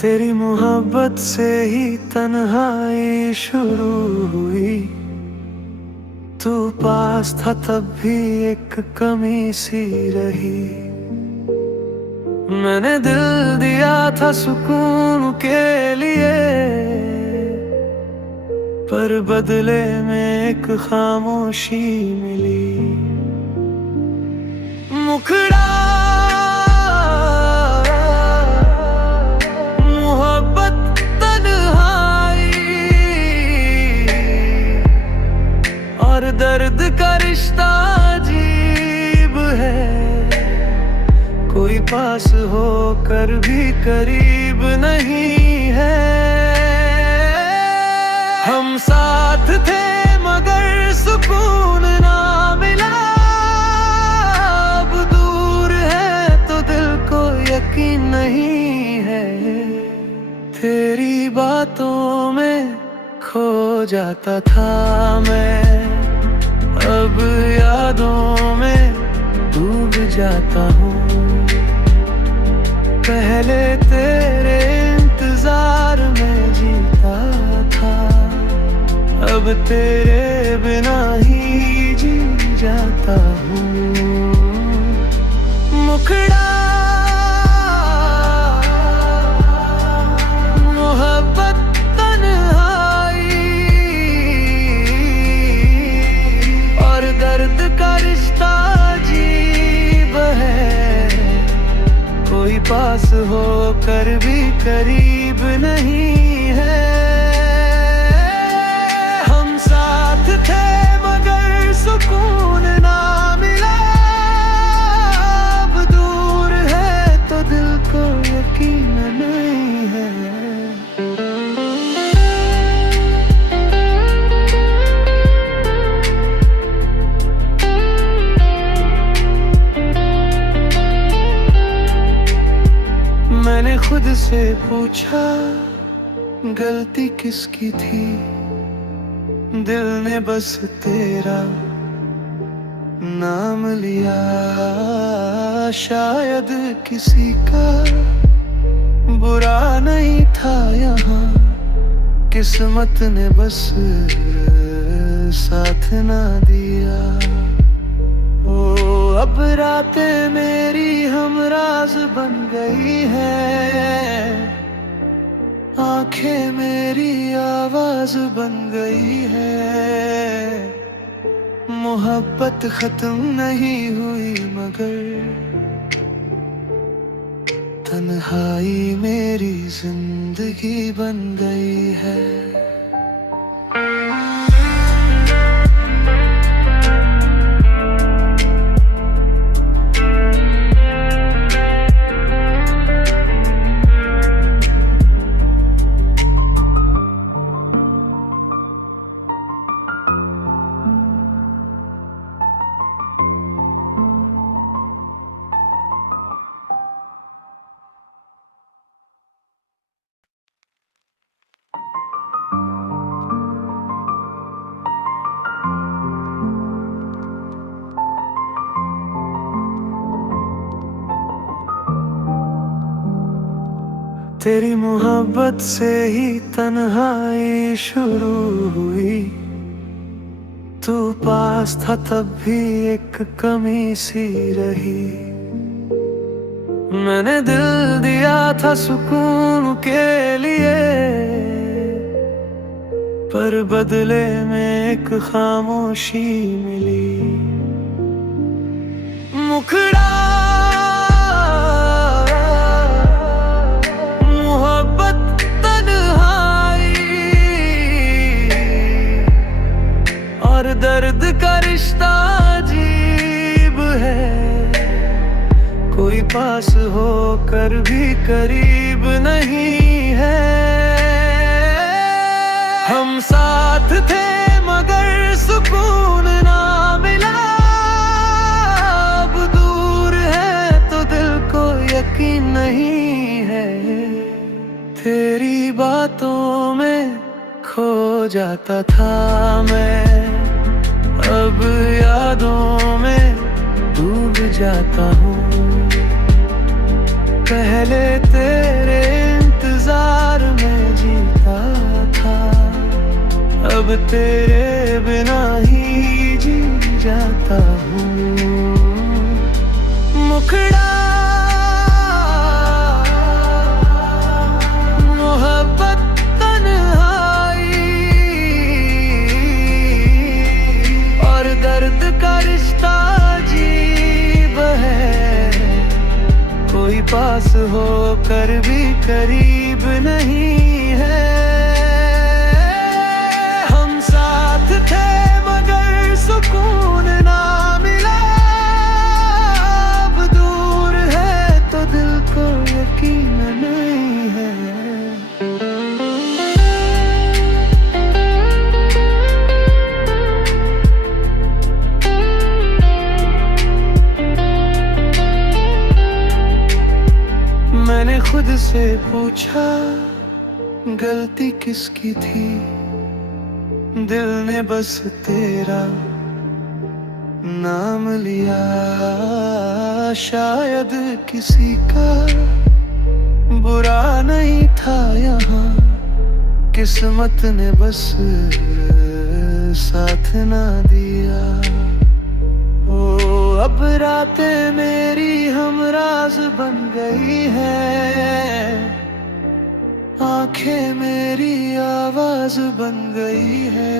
तेरी मोहब्बत से ही तन्हाई शुरू हुई। तू पास था तब भी एक कमी सी रही। मैंने दिल दिया था सुकून के लिए, पर बदले में एक खामोशी मिली। मुखड़ा मोहब्बत तन्हाई और दर्द का रिश्ता अजीब है। कोई पास होकर भी करीब नहीं है। हम साथ थे मगर सुकून ना मिला। अब दूर है तो दिल को यकीन नहीं है। तेरी बातों में खो जाता था मैं, अब यादों में डूब जाता हूँ। पहले तेरे इंतजार में जीता था, अब तेरे बिना ही जी जाता हूँ। मुखड़ा मोहब्बत तन्हाई और दर्द का रिश्ता अजीब है। कोई पास होकर भी करीब नहीं है। हम साथ थे मगर सुकून ना मिला। अब दूर है तो दिल को यकीन नहीं है। मैंने खुद से पूछा गलती किसकी थी। दिल ने बस तेरा नाम लिया। शायद किसी का बुरा नहीं था यहाँ, किस्मत ने बस साथ ना दिया। ओ अब रातें मेरी हमराज बन गई है। आंखें मेरी आवाज बन गई है। मोहब्बत खत्म नहीं हुई मगर तन्हाई मेरी जिंदगी बन गई है। तेरी मोहब्बत से ही तन्हाई शुरू हुई। तू पास था तब भी एक कमी सी रही। मैंने दिल दिया था सुकून के लिए, पर बदले में एक खामोशी मिली। मुखड़ा मोहब्बत तन्हाई और दर्द का रिश्ता अजीब है। कोई पास होकर भी करीब नहीं है। हम साथ थे मगर सुकून ना मिला। अब दूर है तो दिल को यकीन नहीं है। तेरी बातों में खो जाता था मैं, अब यादों में डूब जाता हूँ। पहले तेरे इंतजार अब तेरे बिना ही जी जाता हूँ। मुखड़ा मोहब्बत तन्हाई और दर्द का रिश्ता अजीब है, कोई पास हो कर भी करीब नहीं है। हम साथ थे मगर सुकून ना मिला, अब दूर है तो दिल को यकीन नहीं है। मैंने खुद से पूछा गलती किसकी थी, दिल ने बस तेरा नाम लिया। शायद किसी का बुरा नहीं था यहाँ, किस्मत ने बस साथ ना दिया। ओ अब रातें मेरी हमराज बन गई है, आंखें मेरी आवाज बन गई है।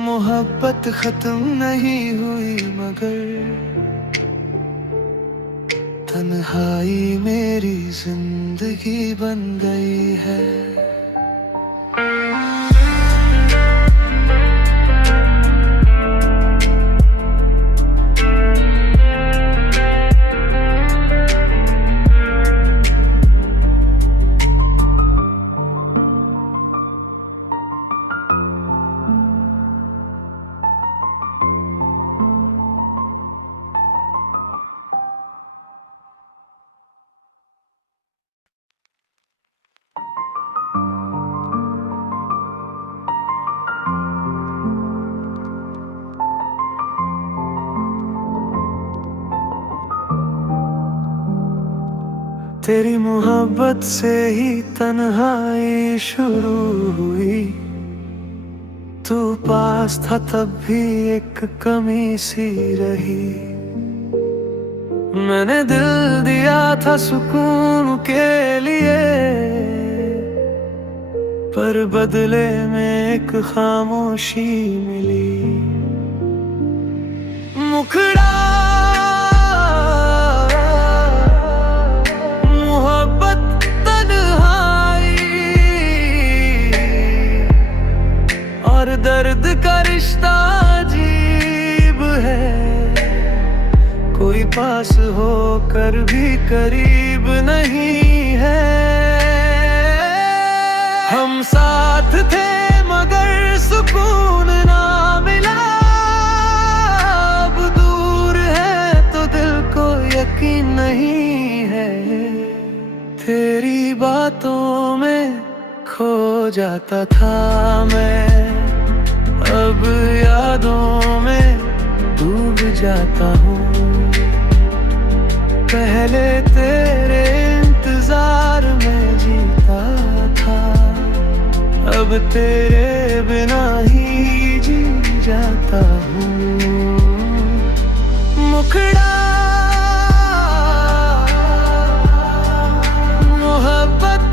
मोहब्बत खत्म नहीं हुई मगर तन्हाई मेरी जिंदगी बन गई है। तेरी मोहब्बत से ही तन्हाई शुरू हुई, तू पास था तब भी एक कमी सी रही। मैंने दिल दिया था सुकून के लिए, पर बदले में एक खामोशी मिली। मुखड़ा और दर्द का रिश्ता अजीब है, कोई पास हो कर भी करीब नहीं है। हम साथ थे मगर सुकून ना मिला, अब दूर है तो दिल को यकीन नहीं है। तेरी बातों में खो जाता था मैं, अब यादों में डूब जाता हूँ। पहले तेरे इंतजार में जीता था, अब तेरे बिना ही जी जाता हूँ। मुखड़ा मोहब्बत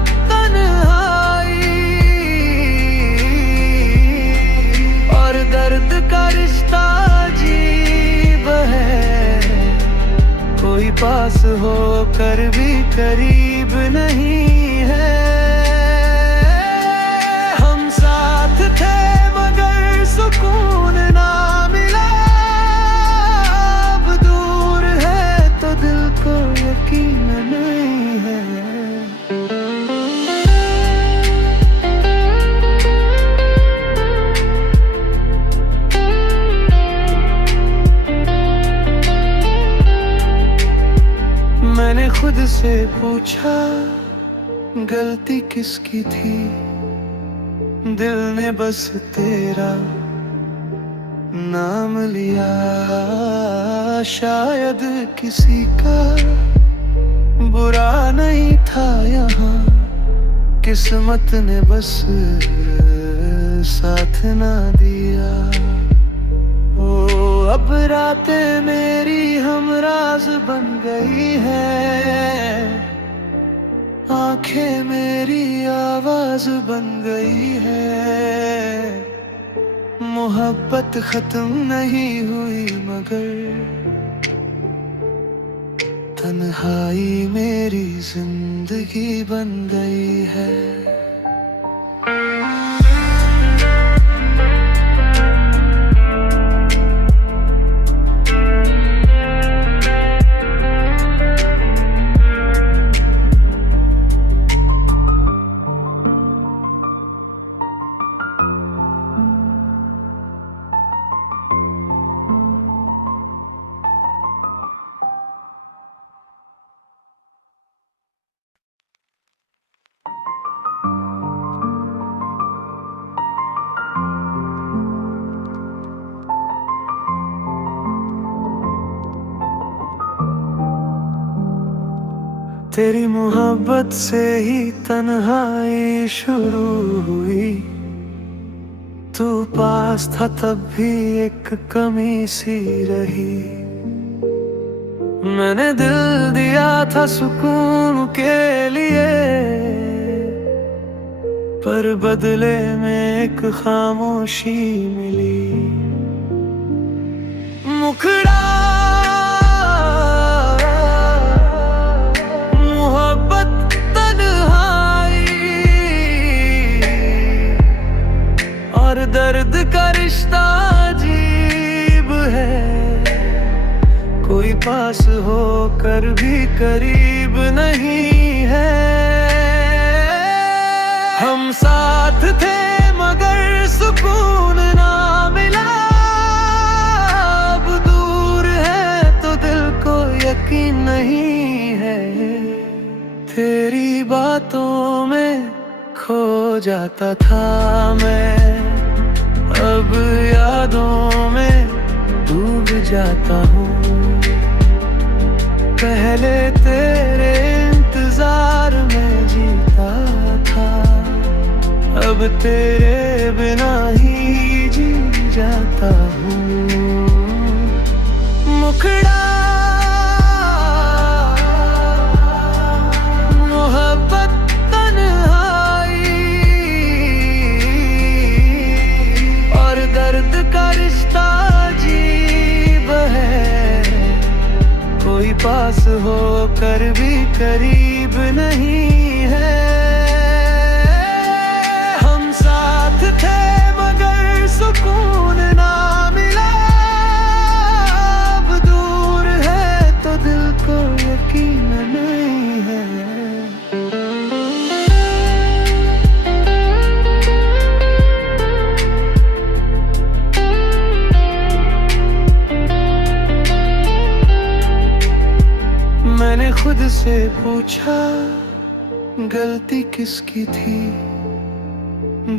दर्द का रिश्ता अजीब है, कोई पास हो कर भी करीब नहीं है। हम साथ थे मगर सुकून ना मिला, अब दूर है तो दिल को यकीन नहीं है। मैंने खुद से पूछा गलती किसकी थी, दिल ने बस तेरा नाम लिया। शायद किसी का बुरा नहीं था यहाँ, किस्मत ने बस साथ ना दिया। ओ अब रातें मेरी हमराज बन गई है, आंखें मेरी आवाज बन गई है। मोहब्बत खत्म नहीं हुई मगर तन्हाई मेरी जिंदगी बन गई है। तेरी मोहब्बत से ही तन्हाई शुरू हुई। तू पास था तब भी एक कमी सी रही। मैंने दिल दिया था सुकून के लिए, पर बदले में एक खामोशी मिली। मुखड़ा और दर्द का रिश्ता अजीब है, कोई पास होकर भी करीब नहीं है। हम साथ थे मगर सुकून ना मिला। अब दूर है तो दिल को यकीन नहीं है। तेरी बातों में खो जाता था मैं, अब यादों में डूब जाता हूँ। पहले तेरे इंतजार में जीता था, अब तेरे बिना ही जी जाता हूँ। मुखड़ा पास होकर भी करीब नहीं है। हम साथ थे मगर सुकून ना मिला। अब दूर है तो दिल को यकीन नहीं है। मैंने खुद से पूछा गलती किसकी थी।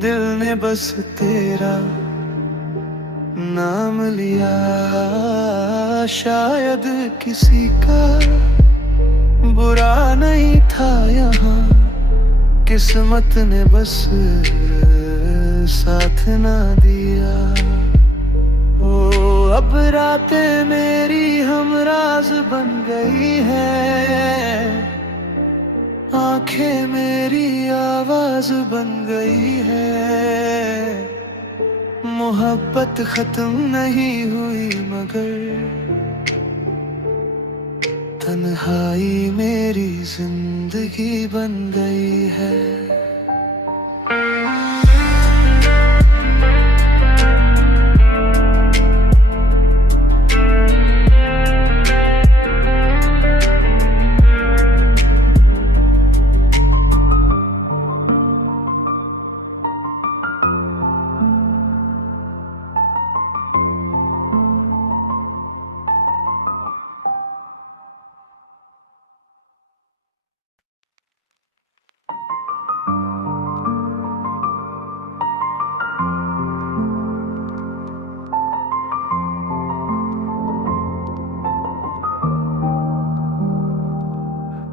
दिल ने बस तेरा नाम लिया। शायद किसी का बुरा नहीं था यहाँ, किस्मत ने बस साथ ना दिया। ओ अब रातें मेरी हमराज बन गई है, आंखें मेरी आवाज बन गई है। मोहब्बत खत्म नहीं हुई मगर तन्हाई मेरी जिंदगी बन गई है।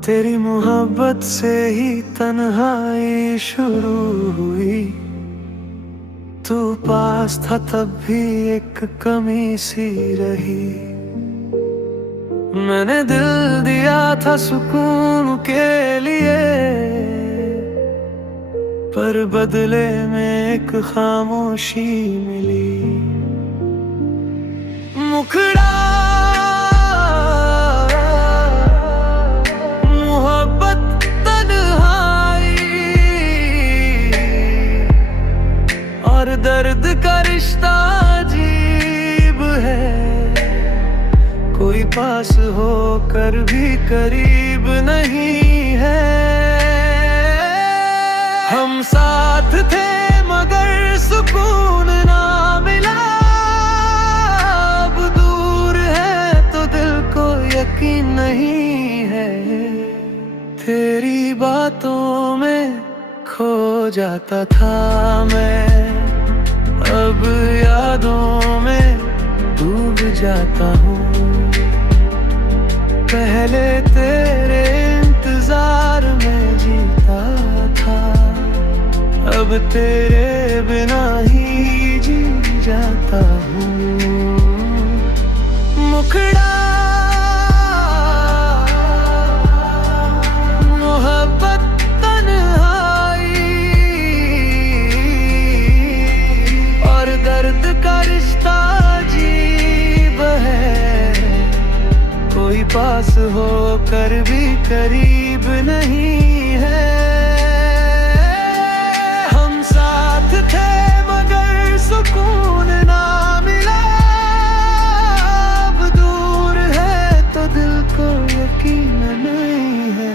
तेरी मोहब्बत से ही तन्हाई शुरू हुई। तू पास था तब भी एक कमी सी रही। मैंने दिल दिया था सुकून के लिए, पर बदले में एक खामोशी मिली। मुखड़ा मोहब्बत तन्हाई और दर्द का रिश्ता अजीब है। कोई पास होकर भी करीब नहीं है। हम साथ थे मगर सुकून ना मिला। अब दूर है तो दिल को यकीन नहीं है। तेरी बातों में खो जाता था मैं, अब यादों में डूब जाता हूँ। पहले तेरे इंतजार में जीता था, अब तेरे बिना ही जी जाता हूँ। मुखड़ा मोहब्बत तन्हाई और दर्द का रिश्ता अजीब है। कोई पास होकर भी करीब नहीं है। हम साथ थे मगर सुकून ना मिला। अब दूर है तो दिल को यकीन नहीं है।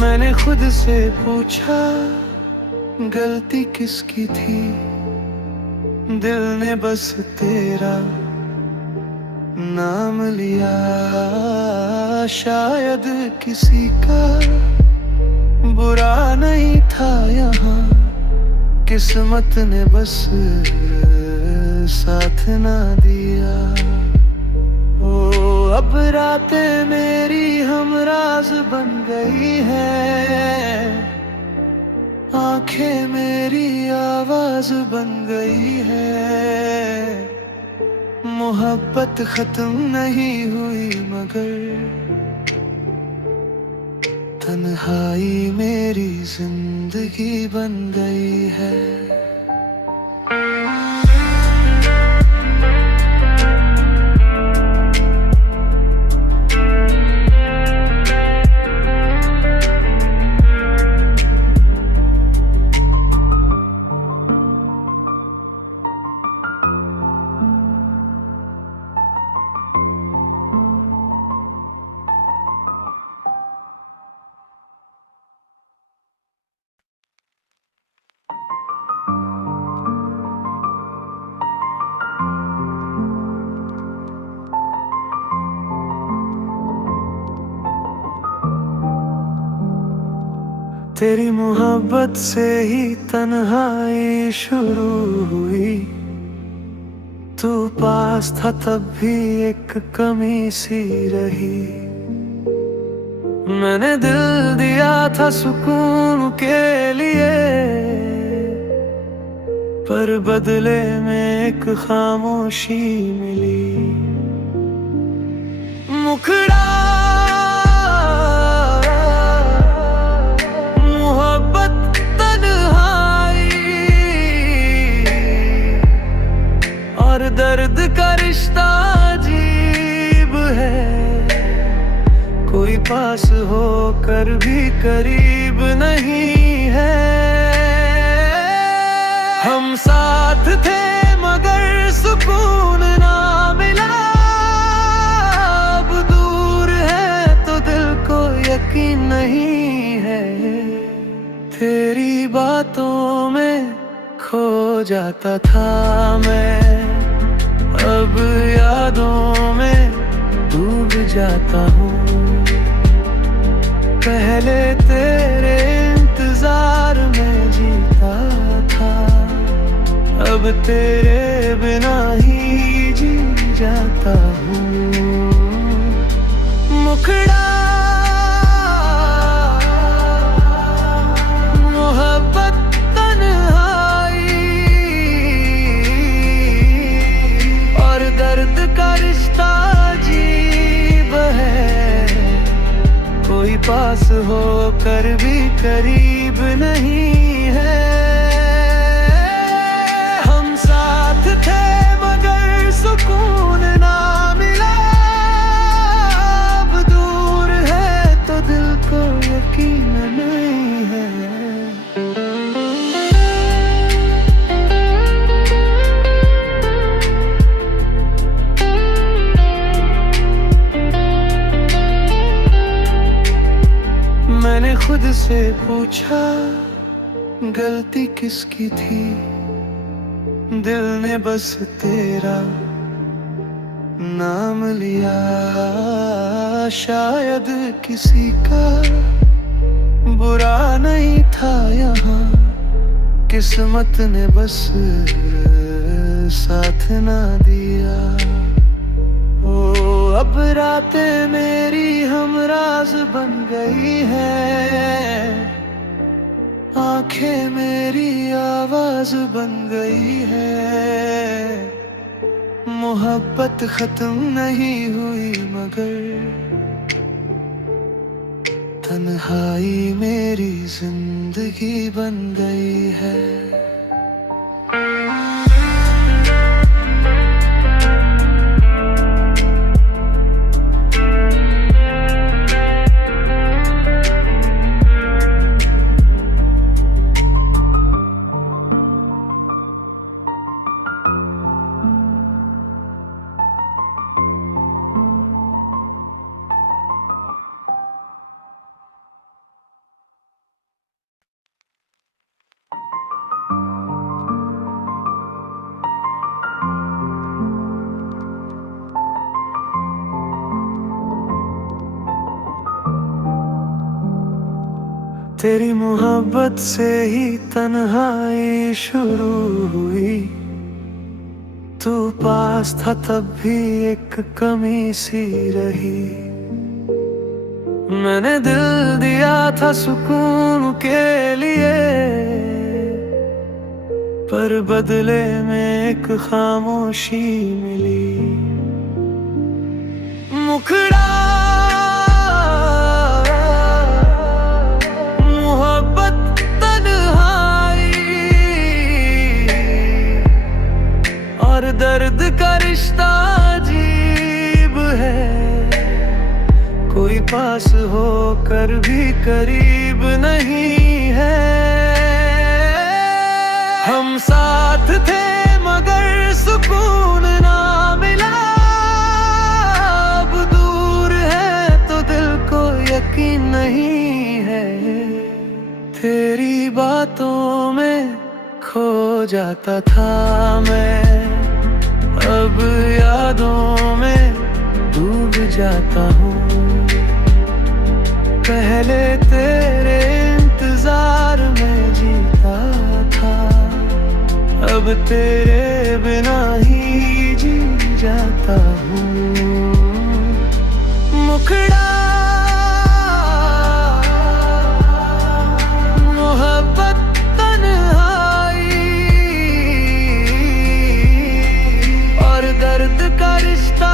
मैंने खुद से पूछा गलती किसकी थी। दिल ने बस तेरा नाम लिया। शायद किसी का बुरा नहीं था यहाँ, किस्मत ने बस साथ ना दिया। ओ अब रातें मेरी हमराज बन गई है। आंखें मेरी आवाज बन गई है। मोहब्बत खत्म नहीं हुई मगर तन्हाई मेरी जिंदगी बन गई है। तेरी मोहब्बत से ही तन्हाई शुरू हुई। तू पास था तब भी एक कमी सी रही। मैंने दिल दिया था सुकून के लिए, पर बदले में एक खामोशी मिली। मुखड़ा मोहब्बत तन्हाई और दर्द का रिश्ता अजीब है। कोई पास होकर भी करीब नहीं है। हम साथ थे मगर सुकून ना मिला। अब दूर है तो दिल को यकीन नहीं है। तेरी बातों में खो जाता था मैं, अब यादों में डूब जाता हूँ। पहले तेरे इंतजार में जीता था, अब तेरे बिना ही जाता हूँ। मुखड़ा मोहब्बत तन्हाई और दर्द का रिश्ता अजीब है, कोई पास हो कर भी करीब नहीं है। हम साथ थे मगर सुकून ना मिला, अब दूर है तो दिल को यकीन नहीं है। मैंने खुद से पूछा गलती किसकी थी, दिल ने बस तेरा नाम लिया। शायद किसी का बुरा नहीं था यहाँ, किस्मत ने बस साथ ना दिया। ओ अब रातें मेरी हमराज बन गई है, आंखें मेरी आवाज बन गई है। मोहब्बत खत्म नहीं हुई मगर तन्हाई मेरी जिंदगी बन गई है। तेरी मोहब्बत से ही तन्हाई शुरू हुई, तू पास था तब भी एक कमी सी रही। मैंने दिल दिया था सुकून के लिए, पर बदले में एक खामोशी मिली। मुखड़ा दर्द का रिश्ता अजीब है, कोई पास हो कर भी करीब नहीं है। हम साथ थे मगर सुकून ना मिला, अब दूर है तो दिल को यकीन नहीं है। तेरी बातों में खो जाता था मैं, अब यादों में डूब जाता हूँ। पहले तेरे इंतजार में जीता था, अब तेरे बिना ही जी जाता हूँ। मुखड़ा मोहब्बत दर्द का रिश्ता